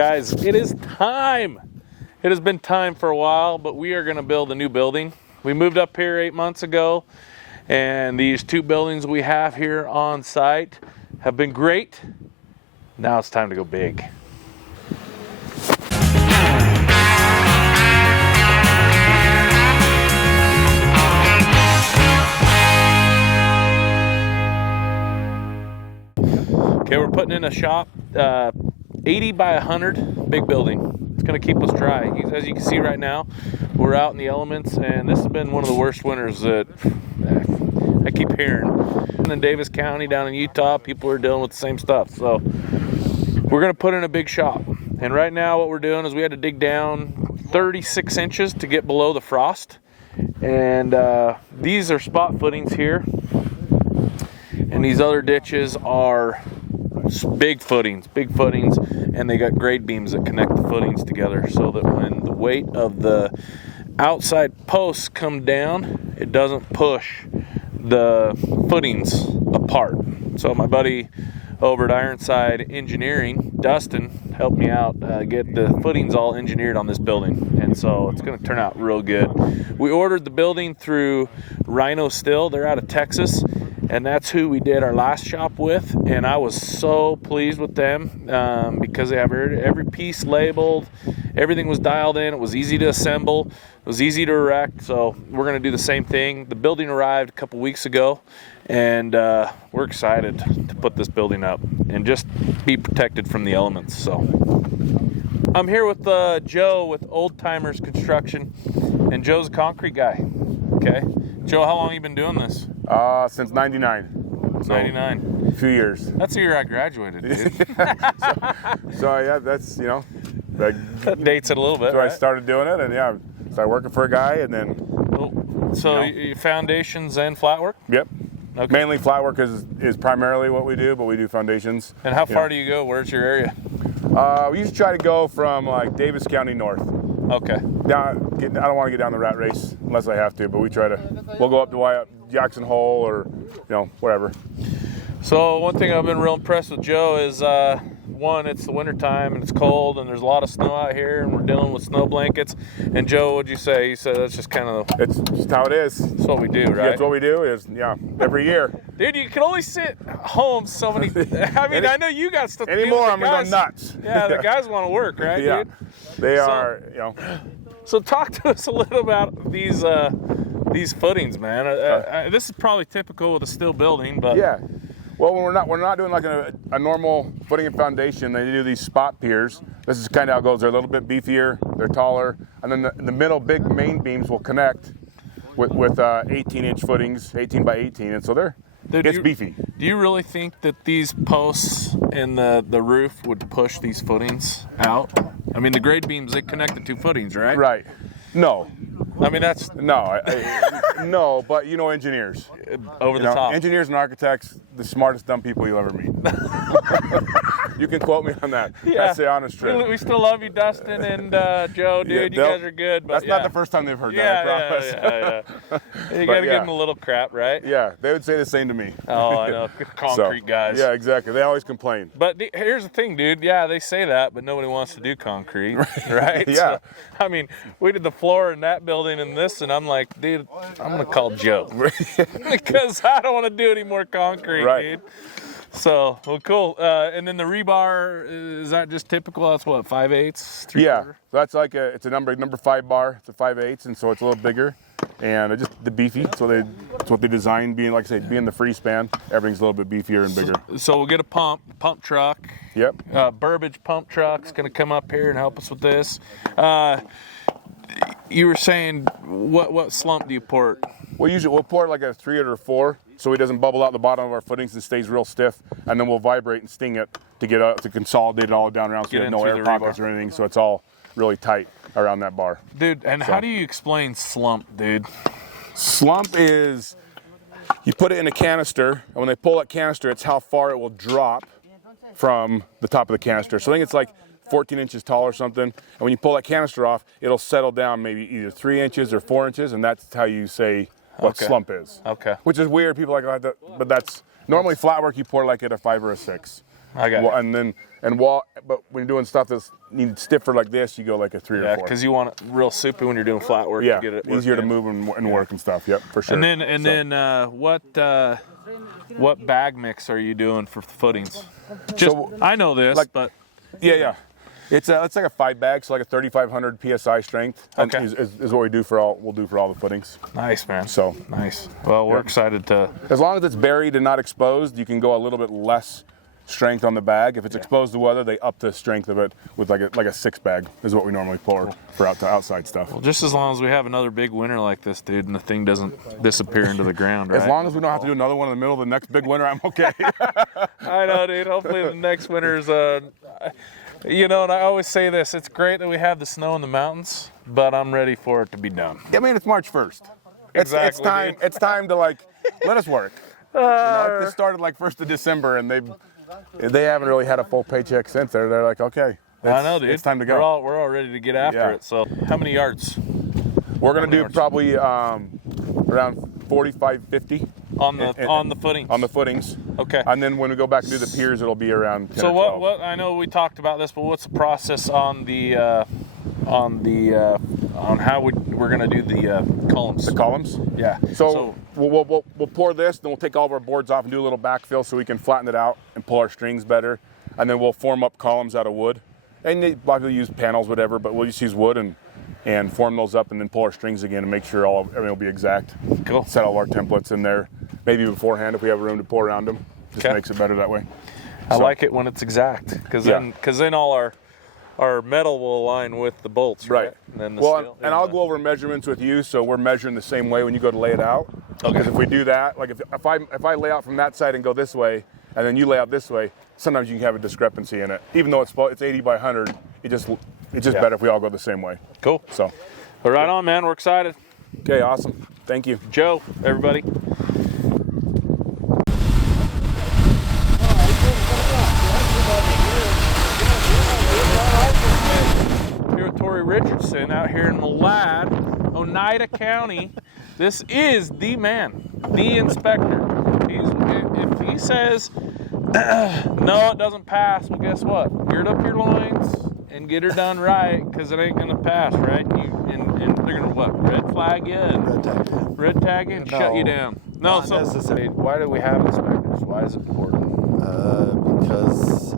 Guys, it is time. It has been time for a while, but we are going to build a new building. We moved up here 8 months ago, and these two buildings we have here on site have been great. Now it's time to go big. Okay, we're putting in a shop, 80 by 100, big building. It's gonna keep us dry. As you can see right now, we're out in the elements, and this has been one of the worst winters that I keep hearing. In Davis County, down in Utah, people are dealing with the same stuff. So we're gonna put in a big shop. And right now what we're doing is we had to dig down 36 inches to get below the frost. And these are spot footings here. And these other ditches are big footings, and they got grade beams that connect the footings together so that when the weight of the outside posts come down, it doesn't push the footings apart. So my buddy over at Ironside Engineering, Dustin, helped me out get the footings all engineered on this building, and so it's going to turn out real good. We ordered the building through Rhino Steel. They're out of Texas. And that's who we did our last shop with, and I was so pleased with them because they have every piece labeled, everything was dialed in, it was easy to assemble, it was easy to erect, so we're going to do the same thing. The building arrived a couple weeks ago, and we're excited to put this building up and just be protected from the elements. So I'm here with Joe with Old Timers Construction, and Joe's a concrete guy. Okay, Joe, how long have you been doing this? Since 99. So 99. A few years. That's the year I graduated, dude. so yeah, that's, you know. That dates it a little bit, So right? I started doing it, and yeah, started working for a guy, and then. So you know. foundations and flat work? Yep. Okay. Mainly flat work is primarily what we do, but we do foundations. And how far do you go? Where's your area? We usually try to go from like Davis County north. Okay. I don't want to get down the rat race unless I have to, but we'll go up to Jackson Hole or, you know, whatever. So one thing I've been real impressed with Joe is, one, it's the winter time and it's cold and there's a lot of snow out here and we're dealing with snow blankets. And Joe, what'd you say? You said that's just kind of... It's just how it is. That's what we do, right? Yeah, it's what we do every year. Dude, you can only sit home so many... I mean, I know you got stuff to do. Anymore, I'm going to go nuts. Yeah, the guys want to work, right, yeah, dude? They are, you know... So talk to us a little about these footings, man. This is probably typical with a steel building, but yeah. Well, we're not doing like a normal footing and foundation. They do these spot piers. This is kind of how it goes. They're a little bit beefier, they're taller, and then the middle big main beams will connect with 18-inch footings, 18 by 18, and so it's beefy. Do you really think that these posts in the roof would push these footings out? I mean, the grade beams, they connect the two footings, right? Right. No. I mean, that's... No, no, but you know engineers. Over the top. Engineers and architects, the smartest dumb people you'll ever meet. You can quote me on that. Yeah. That's the honest truth. We still love you, Dustin and Joe, dude. You guys are good. But that's not the first time they've heard that, I promise. Yeah. You got to give them a little crap, right? Yeah, they would say the same to me. Oh, I know. Concrete guys. Yeah, exactly. They always complain. But here's the thing, dude. Yeah, they say that, but nobody wants to do concrete, right? Yeah. So, I mean, we did the floor in that building and this, and I'm like, dude, I'm going to call Joe. Because I don't want to do any more concrete, dude. So, well, cool. And then the rebar, is that just typical? That's what, 5/8? Yeah, so that's like it's a number 5 bar. It's a 5/8, and so it's a little bigger. And just the beefy, so that's what they designed, being, like I say, being the free span, everything's a little bit beefier and bigger. So we'll get a pump truck. Yep. Burbage pump truck's gonna come up here and help us with this. You were saying, what slump do you port? Well, usually we'll port like a 3 or 4, so it doesn't bubble out the bottom of our footings and stays real stiff, and then we'll vibrate and sting it to get to consolidate it all down around so you have no air pockets or anything, so it's all really tight around that bar. Dude, and how do you explain slump, dude? Slump is, you put it in a canister, and when they pull that canister, it's how far it will drop from the top of the canister. So I think it's like 14 inches tall or something, and when you pull that canister off, it'll settle down maybe either 3 inches or 4 inches, and that's how you say what slump is. Okay. Which is weird, people like that, but that's normally flat work you pour like at a 5 or a 6. I got it. And then And but when you're doing stuff that's needed stiffer like this, you go like a 3 or 4. Yeah, because you want it real soupy when you're doing flat work. Yeah, to get it easier to in. move and work and stuff. Yep, for sure. And then what bag mix are you doing for footings? Just I know this, but yeah. It's like a 5-bag, so like a 3,500 psi strength. Okay. Is what we'll do for all the footings. Nice, man. So nice. Well, we're excited to. As long as it's buried and not exposed, you can go a little bit less strength on the bag. If it's exposed to weather, they up the strength of it with like a 6-bag is what we normally pour for outside stuff. Well, just as long as we have another big winter like this, dude, and the thing doesn't disappear into the ground, right? As long as we don't have to do another one in the middle of the next big winter, I'm okay. I know, dude. Hopefully the next winter's, you know, and I always say this, it's great that we have the snow in the mountains, but I'm ready for it to be done. I mean, it's March 1st. Exactly, It's time to like, let us work. This started like 1st of December and they haven't really had a full paycheck since. They're like, okay. I know, dude. It's time to go. We're all ready to get after it. So how many yards? We're going to do probably around 45, 50. On the footing. On the footings. Okay. And then when we go back and do the piers, it'll be around 10 so or 12. what I know we talked about this, but what's the process on how we're gonna do the columns? The columns? Yeah. So we'll pour this, then we'll take all of our boards off and do a little backfill so we can flatten it out and pull our strings better. And then we'll form up columns out of wood. And they probably use panels, whatever, but we'll just use wood and form those up and then pull our strings again and make sure everything will be exact. Cool. Set all our templates in there, maybe beforehand if we have room to pour around them. Just makes it better that way. I like it when it's exact, because then all our metal will align with the bolts, right? And then steel, and I'll go over measurements with you, so we're measuring the same way when you go to lay it out. Okay. Because if we do that, like if I lay out from that side and go this way, and then you lay out this way, sometimes you can have a discrepancy in it. Even though it's 80 by 100, it's just better if we all go the same way. Cool. So, well, right on, man. We're excited. Okay, awesome. Thank you, Joe. Everybody. Richardson out here in Malad, Oneida County. This is the man, the inspector. If he says, no, it doesn't pass, well, guess what? Gird up your loins and get her done right, because it ain't going to pass, right? And they're going to what? Red flag you and red tag you and shut you down. No, so why do we have inspectors? Why is it important? Because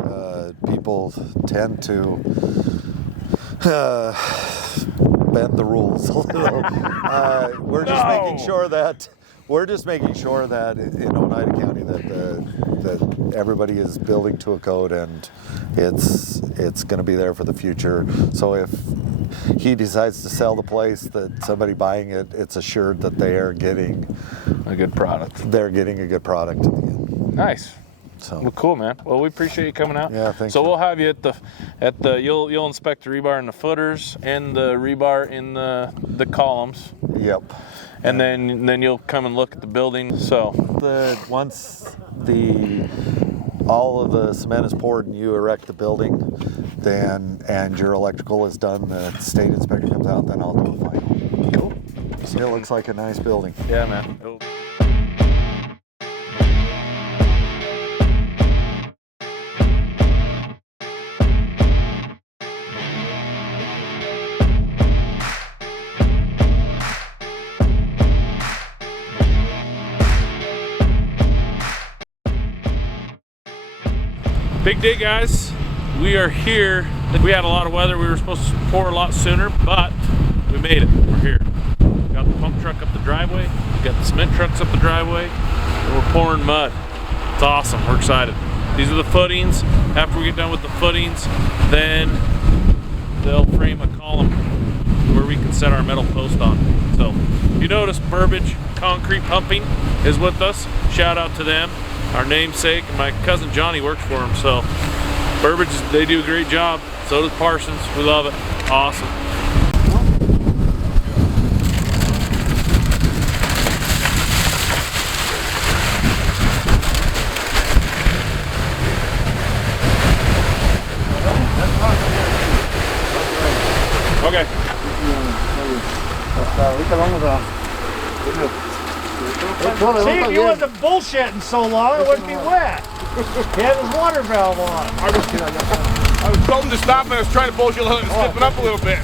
people tend to bend the rules a little. We're just making sure that in Oneida County that everybody is building to a code and it's going to be there for the future. So if he decides to sell the place, that somebody buying it, it's assured that they are getting a good product. They're getting a good product in the end. Nice. So. Well, cool, man. Well, we appreciate you coming out. Yeah, thanks. So we'll have you at the you'll inspect the rebar in the footers and the rebar in the columns. Yep. And then you'll come and look at the building. So once all of the cement is poured and you erect the building, and your electrical is done, the state inspector comes out, then I'll do a final. Cool. So it looks like a nice building. Yeah, man. Big day, guys. We are here. We had a lot of weather. We were supposed to pour a lot sooner, but we made it. We're here. Got the pump truck up the driveway. We got the cement trucks up the driveway. And we're pouring mud. It's awesome. We're excited. These are the footings. After we get done with the footings, then they'll frame a column where we can set our metal post on. So if you notice, Burbage Concrete Pumping is with us. Shout out to them. Our namesake, and my cousin Johnny works for him. So Burbage, they do a great job. So does Parsons. We love it. Awesome. Okay. See, if you wasn't bullshitting so long, it wouldn't be wet. He had his water valve on. I was told him to stop and I was trying to bullshit and step it up a little bit.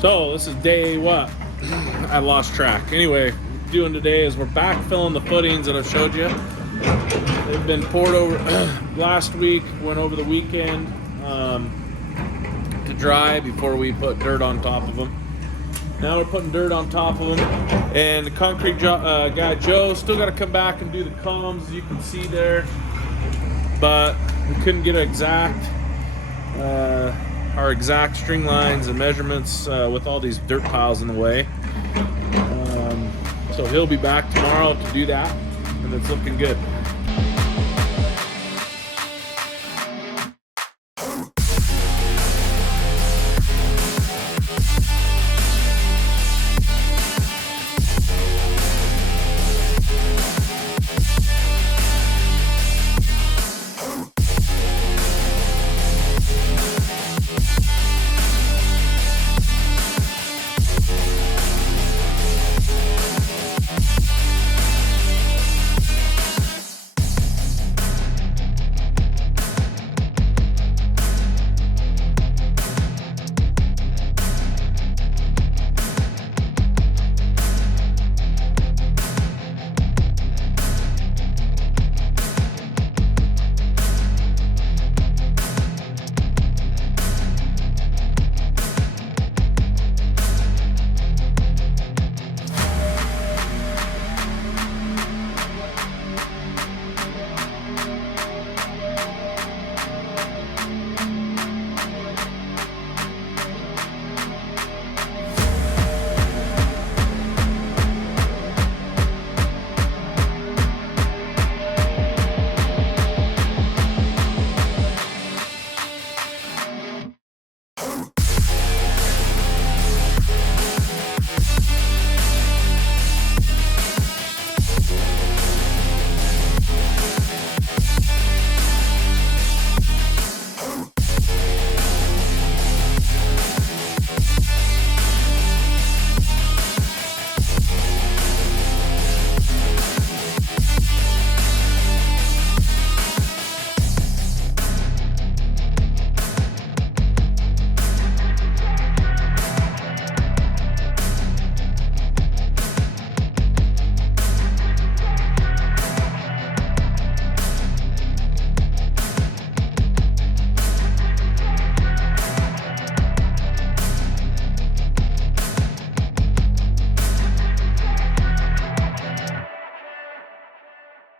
So this is day what? I lost track. Anyway, doing today is we're backfilling the footings that I've showed you. They've been poured over last week, went over the weekend to dry before we put dirt on top of them. Now we're putting dirt on top of them, and the concrete guy Joe still got to come back and do the columns, as you can see there. But we couldn't get our exact string lines and measurements with all these dirt piles in the way. So he'll be back tomorrow to do that, and it's looking good.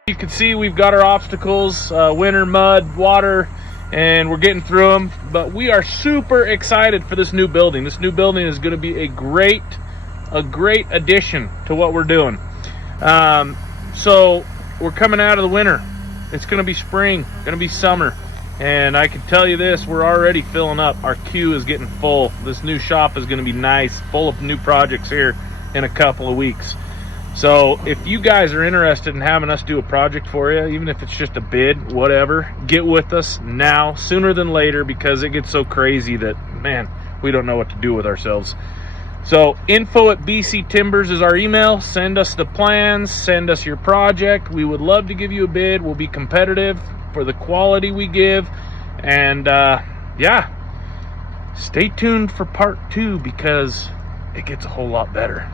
You can see we've got our obstacles, winter, mud, water, and we're getting through them. But we are super excited for this new building. This new building is going to be a great addition to what we're doing. So we're coming out of the winter. It's going to be spring, going to be summer. And I can tell you this, we're already filling up. Our queue is getting full. This new shop is going to be nice, full of new projects here in a couple of weeks. So if you guys are interested in having us do a project for you, even if it's just a bid, whatever, get with us now, sooner than later, because it gets so crazy that, man, we don't know what to do with ourselves. So info@BC Timbers is our email. Send us the plans, send us your project. We would love to give you a bid. We'll be competitive for the quality we give. And yeah, stay tuned for part 2 because it gets a whole lot better.